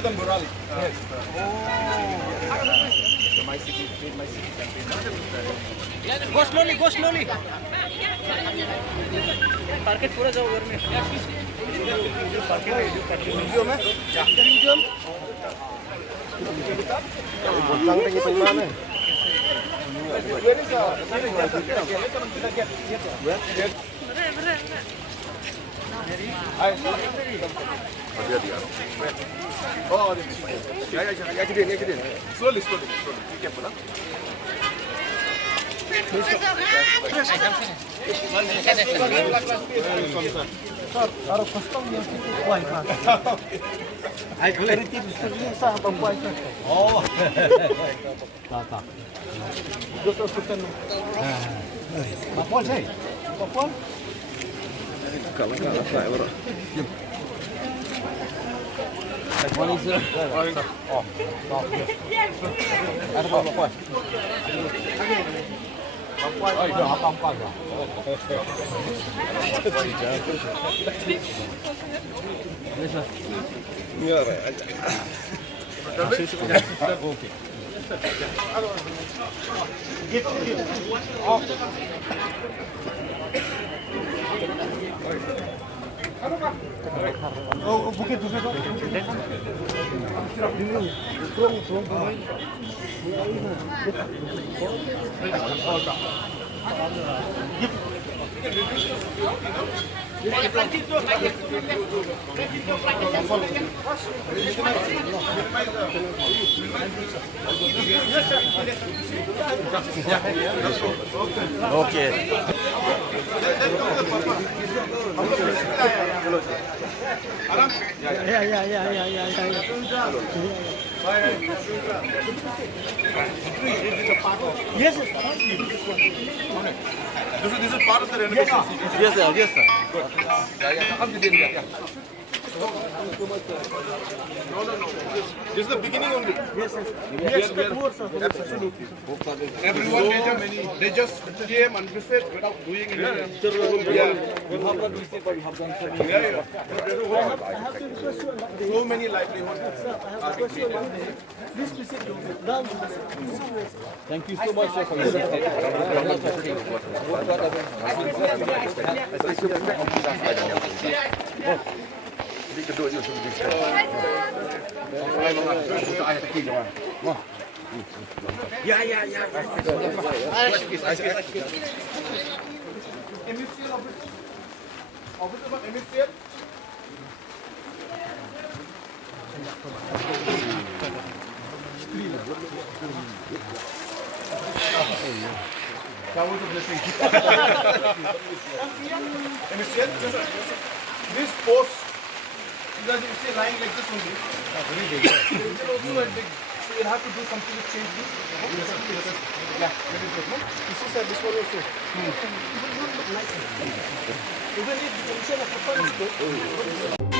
Sultan Bural. Yes. My city, my city campaign. Go slowly, go slowly. Target पूरा जाओ घर में. Video में? Video में? Bocang tinggi mana? Oh, ya, slowly. Be careful, huh? Oh. Papua sih? Papua? Kalau saya bro. Oh, ada Papua. Papua. Oh, itu apa dah? Iya, aja. Oke. Oh, bukit dong. Oke. Yes. This is part of the renovation. Yes, sir. Yes, sir. Good. Yeah. Come to India. No. This is the beginning only. Yes. Absolutely. Everyone, they just came and visited without doing anything. Yeah. You have done mistake, but you have done so many. Yeah. So many livelihoods. Please visit down. Thank you so much, sir, for your Di kedua juga sudah bisa. Saya mengatur untuk ayat ketiga. Wah. Ya. This post, because if it's lying like this only, it will also not big. So you'll have to do something to change this. Yeah, that is good. No? This is this one also. Even if the condition of the is good.